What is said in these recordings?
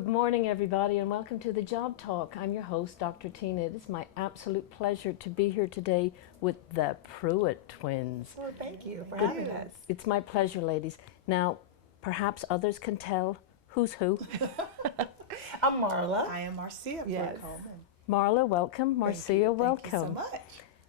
Good morning, everybody, and welcome to the Job Talk. I'm your host, Dr. Tina. It is my absolute pleasure to be here today with the Pruitte Twins. Well, thank you for having us. It's my pleasure, ladies. Now, perhaps others can tell who's who. I'm Marla. I am Marcia Yes. Coleman. Marla, welcome. Marcia, welcome. Thank you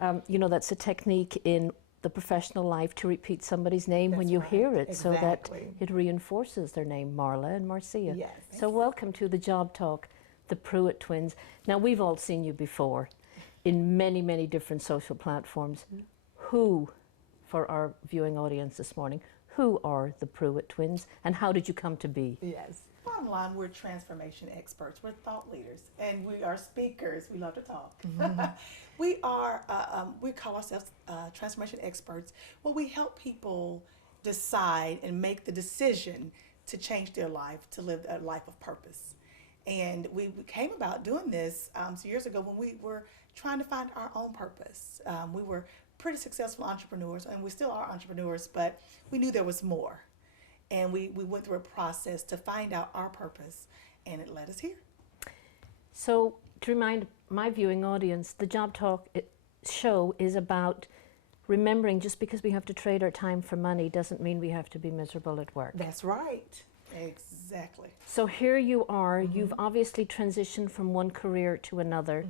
so much. You know, that's a technique in the professional life to repeat somebody's name when That's you right. hear it so that Exactly. it reinforces their name, Marla and Marcia. Yes. So welcome to the Job Talk, the Pruitte Twins. Now, we've all seen you before in many, many different social platforms. Who, for our viewing audience this morning, who are the Pruitte Twins and how did you come to be? Yes. Bottom line, we're transformation experts. We're thought leaders, and we are speakers. We love to talk. We call ourselves transformation experts. Well, we help people decide and make the decision to change their life, to live a life of purpose. And we came about doing this some years ago when we were trying to find our own purpose. We were pretty successful entrepreneurs, and we still are entrepreneurs, but we knew there was more. And we went through a process to find out our purpose, and it led us here. So, to remind my viewing audience, the Job Talk show is about remembering just because we have to trade our time for money doesn't mean we have to be miserable at work. That's right. Exactly. So here you are, you've obviously transitioned from one career to another,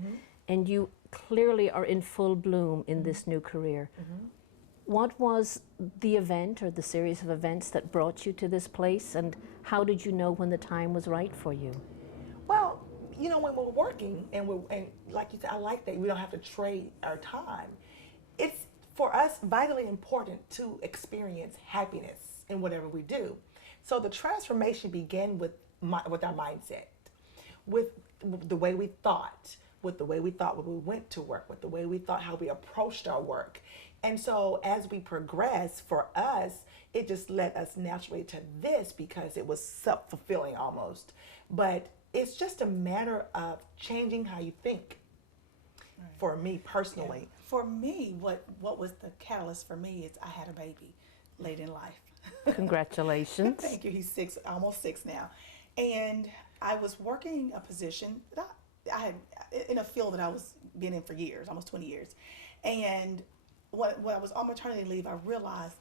and you clearly are in full bloom in this new career. What was the event or the series of events that brought you to this place, and how did you know when the time was right for you? Well, you know, when we're working and like you said, I like that we don't have to trade our time. It's for us vitally important to experience happiness in whatever we do. So the transformation began with our mindset, with the way we thought, with the way we thought when we went to work, with the way we thought how we approached our work. And so as we progress, for us, it just led us naturally to this because it was self-fulfilling almost. But it's just a matter of changing how you think. Right. For me personally. Yeah. For me, what was the catalyst for me is I had a baby late in life. Congratulations. Thank you. He's almost six now. And I was working a position that I had in a field that I was been in for years, almost 20 years. And when I was on maternity leave, I realized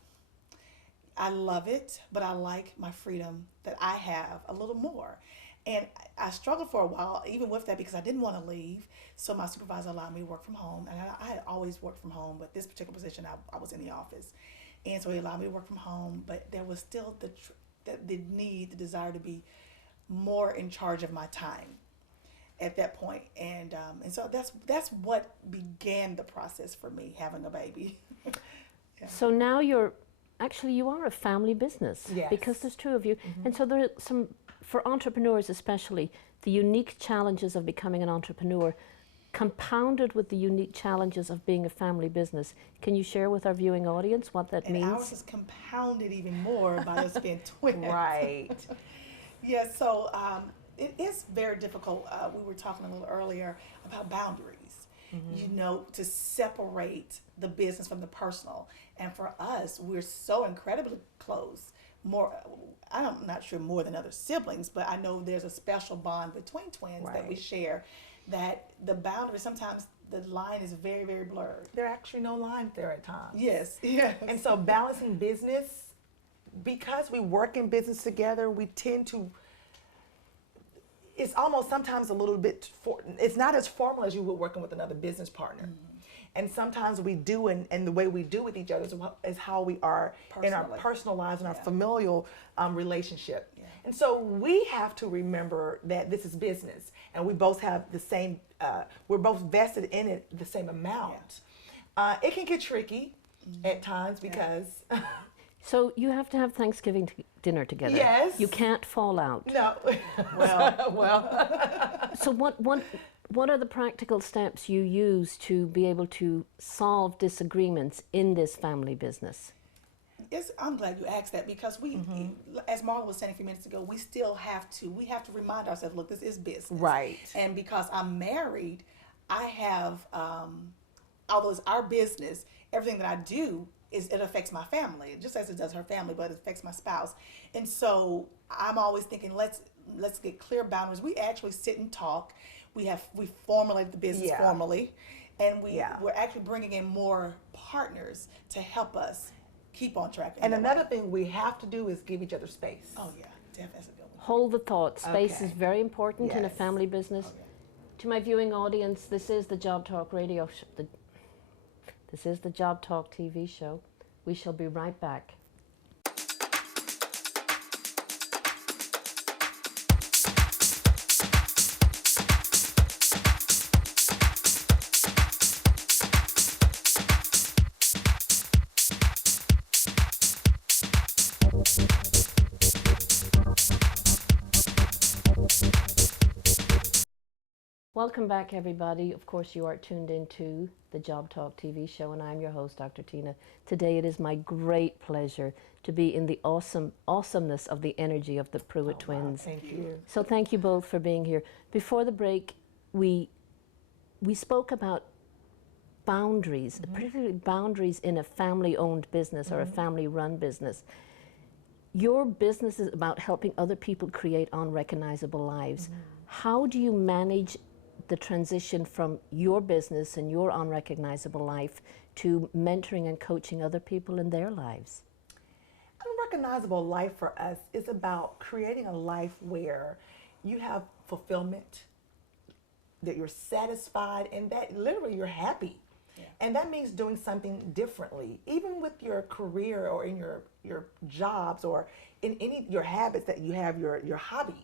I love it, but I like my freedom that I have a little more. And I struggled for a while, even with that, because I didn't want to leave. So my supervisor allowed me to work from home. And I had always worked from home, but this particular position, I was in the office. And so he allowed me to work from home, but there was still the need, the desire to be more in charge of my time at that point. And so that's what began the process for me, having a baby. Yeah. So now you are a family business. Yes. Because there's two of you. And so there are some, for entrepreneurs especially, the unique challenges of becoming an entrepreneur compounded with the unique challenges of being a family business. Can you share with our viewing audience what that means? And ours is compounded even more by us being twins. Right. Yeah, so it is very difficult. We were talking a little earlier about boundaries, you know, to separate the business from the personal. And for us, we're so incredibly close. I'm not sure more than other siblings, but I know there's a special bond between twins that we Right. share, that the boundary, sometimes the line is very, very blurred. There are actually no lines there at times. Yes, yes. And so balancing business, because we work in business together, we tend to, it's almost sometimes a little bit, it's not as formal as you would working with another business partner. And sometimes we do, and the way we do with each other is how we are in our Personally. personal lives and our Yeah. familial relationship. Yeah. And so we have to remember that this is business, and we both have the same, we're both vested in it the same amount. It can get tricky at times because, So you have to have Thanksgiving dinner together. Yes. You can't fall out. no, well, So what are the practical steps you use to be able to solve disagreements in this family business? I'm glad you asked that, because we, as Marla was saying a few minutes ago, we have to remind ourselves, look, this is business. Right. And because I'm married, I have, although it's our business, everything that I do it affects my family, just as it does her family, but it affects my spouse. And so I'm always thinking, let's get clear boundaries. We actually sit and talk. We formulate the business Yeah. formally, and Yeah. we're actually bringing in more partners to help us keep on track. And another thing we have to do is give each other space. Oh yeah, definitely that's a good one. Hold the thought. Space is Okay. very important in a Yes. family business. Oh, yeah. To my viewing audience, this is the Job Talk radio this is the Job Talk TV show. We shall be right back. Welcome back, everybody. Of course, you are tuned into the Job Talk TV show, and I'm your host, Dr. Tina. Today, it is my great pleasure to be in the awesomeness of the energy of the Pruitte Twins. Thank you. So thank you both for being here. Before the break, we spoke about boundaries, particularly boundaries in a family-owned business or a family-run business. Your business is about helping other people create unrecognizable lives. How do you manage the transition from your business and your unrecognizable life to mentoring and coaching other people in their lives? Unrecognizable life for us is about creating a life where you have fulfillment, that you're satisfied, and that literally you're happy. Yeah. And that means doing something differently, even with your career or in your jobs or in your habits that you have, your hobbies.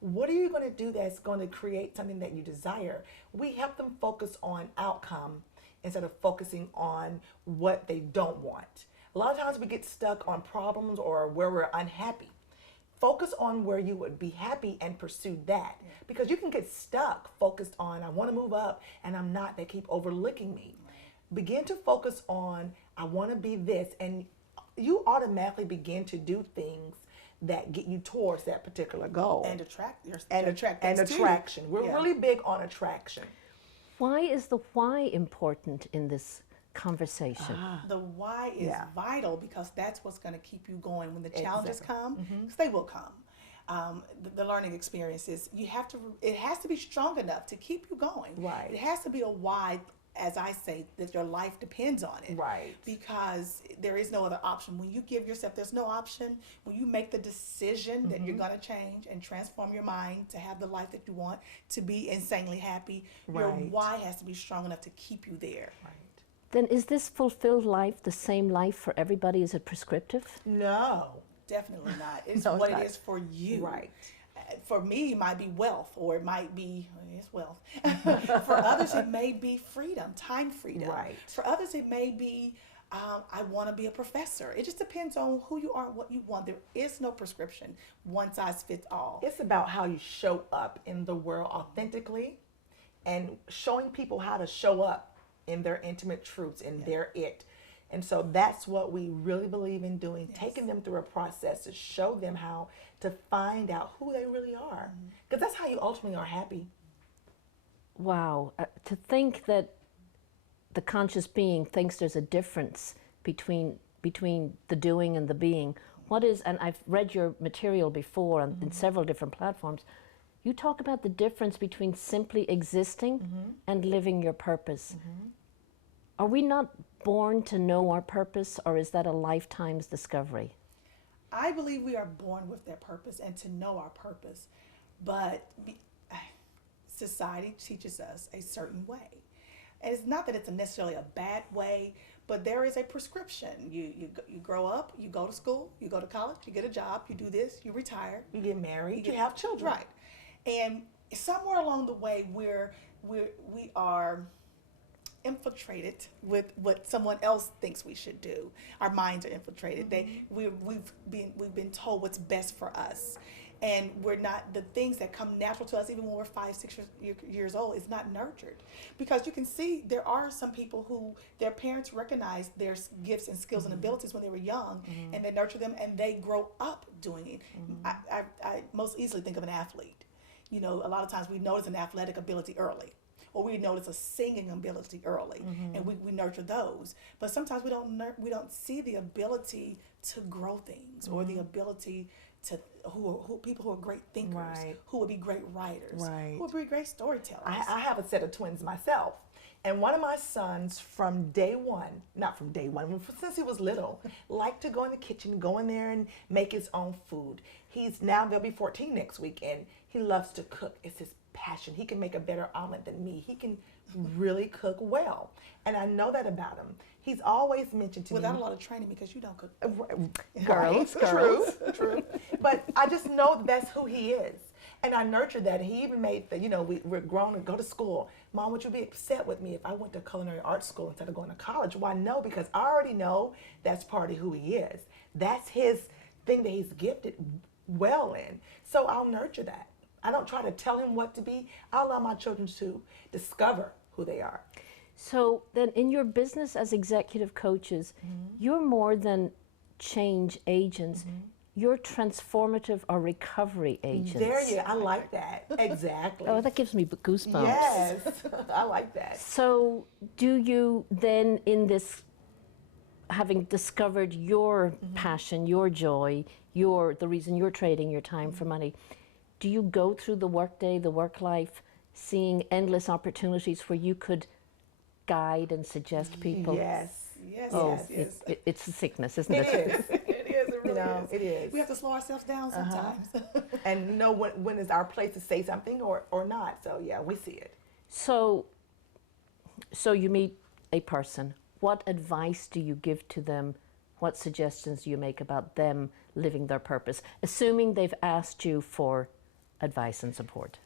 What are you going to do that's going to create something that you desire? We help them focus on outcome instead of focusing on what they don't want. A lot of times we get stuck on problems or where we're unhappy. Focus on where you would be happy and pursue that. Because you can get stuck focused on, I want to move up and I'm not, they keep overlooking me. Begin to focus on, I want to be this, and you automatically begin to do things that get you towards that particular goal. And attract and things too. attraction. We're Yeah. really big on attraction. Why is the why important in this conversation? The why is Yeah. vital because that's what's going to keep you going when the challenges Exactly. come, because they will come. The learning experiences, it has to be strong enough to keep you going. Right. It has to be a why, as I say, that your life depends on it. Right. Because there is no other option. When you give yourself, there's no option. When you make the decision that you're going to change and transform your mind to have the life that you want, to be insanely happy, your Right. why has to be strong enough to keep you there. Then is this fulfilled life the same life for everybody? Is it prescriptive? No. Definitely not. It's No, what it's it not. is for you. Right. For me, it might be wealth, or it might be, it's wealth. For others, it may be freedom, time freedom. Right. For others, it may be, I want to be a professor. It just depends on who you are, what you want. There is no prescription, one size fits all. It's about how you show up in the world authentically and showing people how to show up in their intimate truths, in their it. And so that's what we really believe in doing, taking them through a process to show them how to find out who they really are. Because that's how you ultimately are happy. Wow. To think that the conscious being thinks there's a difference between the doing and the being. What is, and I've read your material before in several different platforms, you talk about the difference between simply existing and living your purpose. Are we not born to know our purpose, or is that a lifetime's discovery? I believe we are born with that purpose and to know our purpose, but society teaches us a certain way. And it's not that it's necessarily a bad way, but there is a prescription. You grow up, you go to school, you go to college, you get a job, you do this, you retire. You get married, you have children. Right. And somewhere along the way we are infiltrated with what someone else thinks we should do. Our minds are infiltrated. We've been told what's best for us, and we're not, the things that come natural to us, even when we're 5, 6 years old, is not nurtured. Because you can see there are some people who their parents recognize their gifts and skills and abilities when they were young, and they nurture them, and they grow up doing it. I most easily think of an athlete. You know, a lot of times we notice an athletic ability early, or we notice a singing ability early, and we nurture those. But sometimes we don't see the ability to grow things, or the ability to who people who are great thinkers, Right. who would be great writers, Right. who would be great storytellers. I have a set of twins myself. And one of my sons from day one, not from day one, since he was little, liked to go in the kitchen, go in there and make his own food. They'll be 14 next week, and he loves to cook. It's his passion. He can make a better omelet than me. He can really cook well. And I know that about him. He's always mentioned to Without me. a lot of training, because you don't cook. Girls. True. But I just know that's who he is. And I nurtured that. He even made we're grown and go to school. Mom, would you be upset with me if I went to culinary arts school instead of going to college? Why, no, because I already know that's part of who he is. That's his thing that he's gifted well in. So I'll nurture that. I don't try to tell him what to be. I allow my children to discover who they are. So then in your business as executive coaches, you're more than change agents. You're transformative or recovery agents. I like that. Exactly. Oh, that gives me goosebumps. Yes, I like that. So do you then, in this, having discovered your passion, your joy, the reason you're trading your time for money, do you go through the workday, the work life, seeing endless opportunities where you could guide and suggest people? Yes. Yes, Oh, yes. it's a sickness, isn't It it? is. It is. It really is. It is. We have to slow ourselves down sometimes. And know when is our place to say something or not. So yeah, we see it. So you meet a person. What advice do you give to them? What suggestions do you make about them living their purpose, assuming they've asked you for advice and support?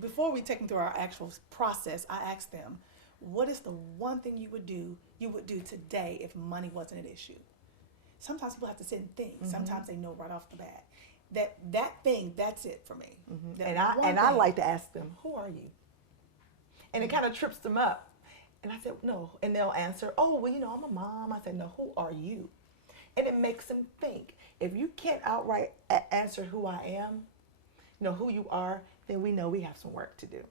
Before we take them through our actual process, I ask them, what is the one thing you would do today if money wasn't an issue? Sometimes people have to sit and think. Sometimes they know right off the bat. That thing, that's it for me. I like to ask them, who are you? And it kind of trips them up. And I said, no. And they'll answer, oh, well, I'm a mom. I said, no, who are you? And it makes them think. If you can't outright answer who I am, who you are, then we know we have some work to do.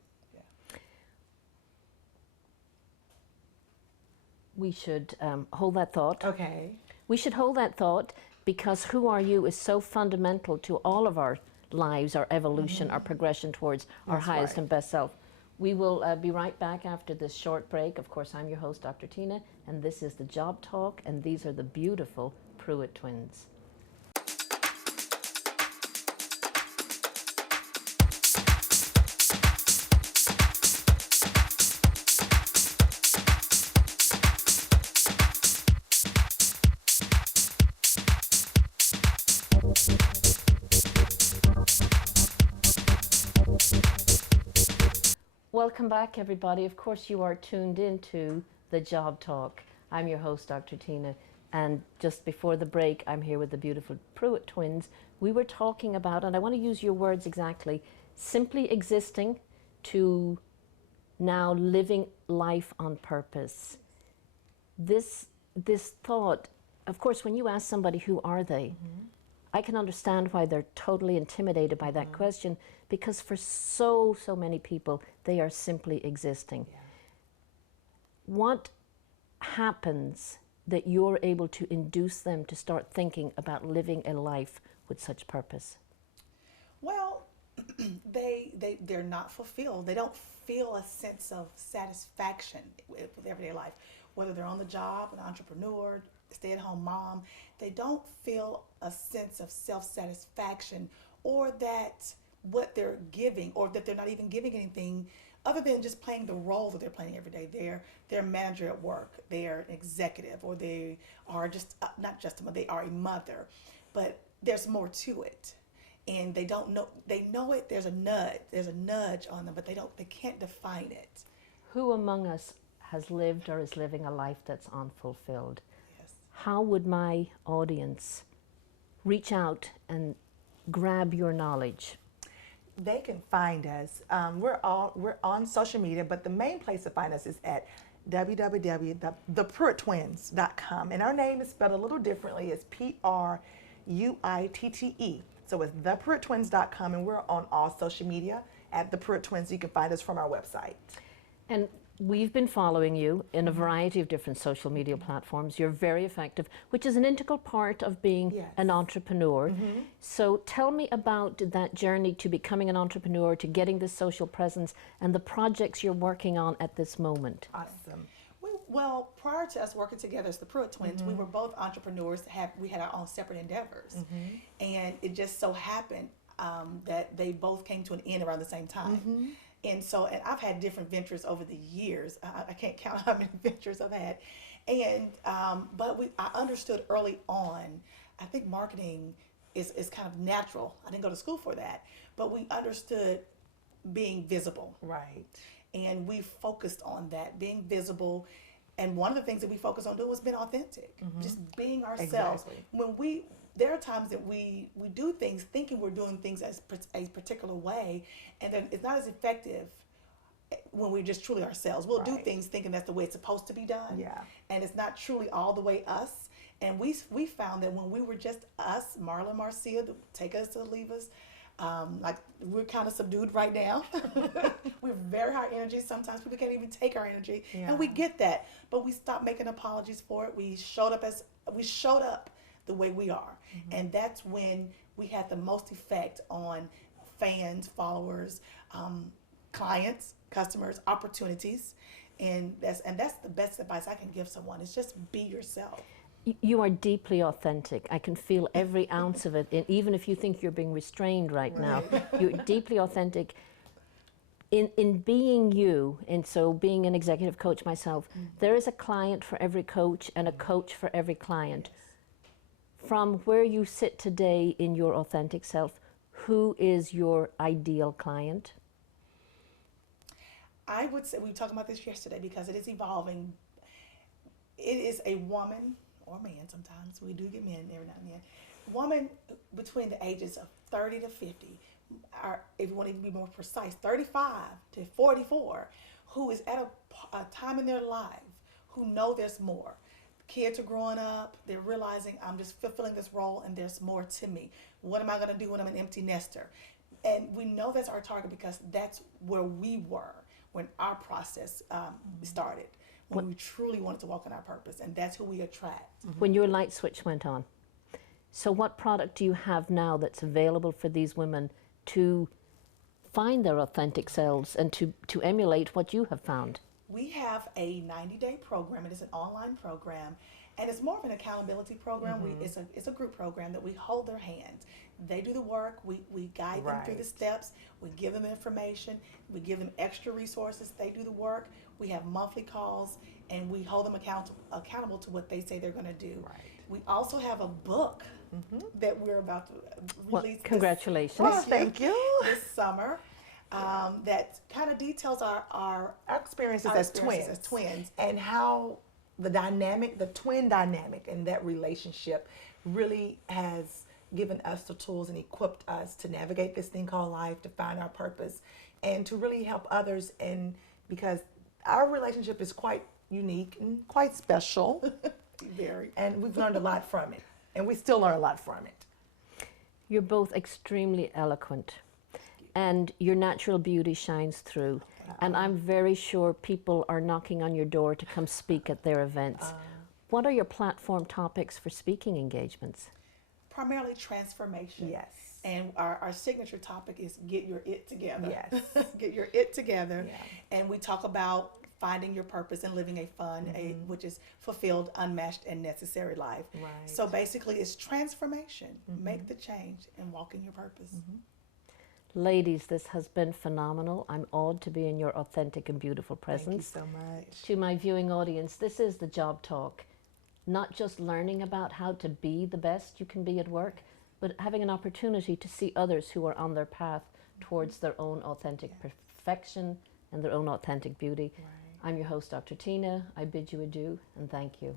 We should hold that thought. Okay. We should hold that thought because who are you is so fundamental to all of our lives, our evolution, our progression towards our highest right. and best self. We will be right back after this short break. Of course, I'm your host, Dr. Tina, and this is the Job Talk, and these are the beautiful Pruitte Twins. Welcome back, everybody. Of course, you are tuned into the Job Talk. I'm your host, Dr. Tina, and just before the break, I'm here with the beautiful Pruitte Twins. We were talking about, and I want to use your words exactly, simply existing to now living life on purpose. This thought, of course, when you ask somebody who are they, I can understand why they're totally intimidated by that question, because for so many people, they are simply existing. Yeah. What happens that you're able to induce them to start thinking about living a life with such purpose? Well, they're not fulfilled. They don't feel a sense of satisfaction with everyday life, whether they're on the job, an entrepreneur, stay-at-home mom. They don't feel a sense of self-satisfaction, or that what they're giving, or that they're not even giving anything other than just playing the role that they're playing every day. They're a manager at work, they're an executive, or they are just not just a mother, they are a mother, but there's more to it. And they don't know, they know it, there's a nudge on them, but they can't define it. Who among us has lived or is living a life that's unfulfilled? Yes. How would my audience reach out and grab your knowledge? They can find us. We're on social media, but the main place to find us is at www.thepruittwins.com. And our name is spelled a little differently. It's Pruitte. So it's thepruittwins.com, and we're on all social media at the Pruitte Twins. You can find us from our website. And we've been following you in a variety of different social media platforms. You're very effective, which is an integral part of being Yes. an entrepreneur. So tell me about that journey to becoming an entrepreneur, to getting this social presence, and the projects you're working on at this moment. Awesome. Well, prior to us working together as the Pruitte Twins, we were both entrepreneurs. We had our own separate endeavors, and it just so happened that they both came to an end around the same time. And so, and I've had different ventures over the years. I can't count how many ventures I've had. And, but I understood early on, I think marketing is kind of natural. I didn't go to school for that, but we understood being visible. Right. And we focused on that, being visible. And one of the things that we focused on doing was being authentic, just being ourselves. Exactly. There are times that we do things thinking we're doing things as a particular way, and then it's not as effective when we're just truly ourselves. We'll do Right. things thinking that's the way it's supposed to be done, Yeah. and it's not truly all the way us. And we found that when we were just us, Marla and Marcia, take us to leave us, like we're kind of subdued right now. We're very high energy. Sometimes people can't even take our energy, and we get that. But we stopped making apologies for it. We showed up the way we are, and that's when we had the most effect on fans, followers, clients, customers, opportunities, and that's the best advice I can give someone. Is just be yourself. You are deeply authentic. I can feel every ounce of it, and even if you think you're being restrained right now, you're deeply authentic in being you. And so being an executive coach myself, there is a client for every coach and a coach for every client. From where you sit today in your authentic self, who is your ideal client? I would say, we were talking about this yesterday because it is evolving. It is a woman or man, sometimes we do get men every now and then. Woman between the ages of 30 to 50, or if you want to be more precise, 35 to 44, who is at a time in their life who know there's more. Kids are growing up, they're realizing I'm just fulfilling this role and there's more to me. What am I going to do when I'm an empty nester? And we know that's our target because that's where we were when our process started, when we truly wanted to walk in our purpose, and that's who we attract. When your light switch went on. So what product do you have now that's available for these women to find their authentic selves and to emulate what you have found? We have a 90-day program. It is an online program, and it's more of an accountability program. It's a group program that we hold their hands. They do the work. We guide them through the steps. We give them information. We give them extra resources. They do the work. We have monthly calls, and we hold them accountable to what they say they're going to do. Right. We also have a book that we're about to release. Well, congratulations. Thank you. This summer. That kind of details our experiences as twins and how the twin dynamic and that relationship really has given us the tools and equipped us to navigate this thing called life, to find our purpose, and to really help others. And because our relationship is quite unique and quite special, very, and we've learned a lot from it, and we still learn a lot from it. You're both extremely eloquent, and your natural beauty shines through. And I'm very sure people are knocking on your door to come speak at their events. What are your platform topics for speaking engagements? Primarily transformation. Yes. And our signature topic is get your it together. Yes. Get your it together. Yeah. And we talk about finding your purpose and living a fun, which is fulfilled, unmatched, and necessary life. Right. So basically it's transformation. Make the change and walk in your purpose. Ladies, this has been phenomenal. I'm awed to be in your authentic and beautiful presence. Thank you so much. To my viewing audience, this is the Job Talk. Not just learning about how to be the best you can be at work, but having an opportunity to see others who are on their path towards their own authentic perfection and their own authentic beauty. Right. I'm your host, Dr. Tina. I bid you adieu and thank you.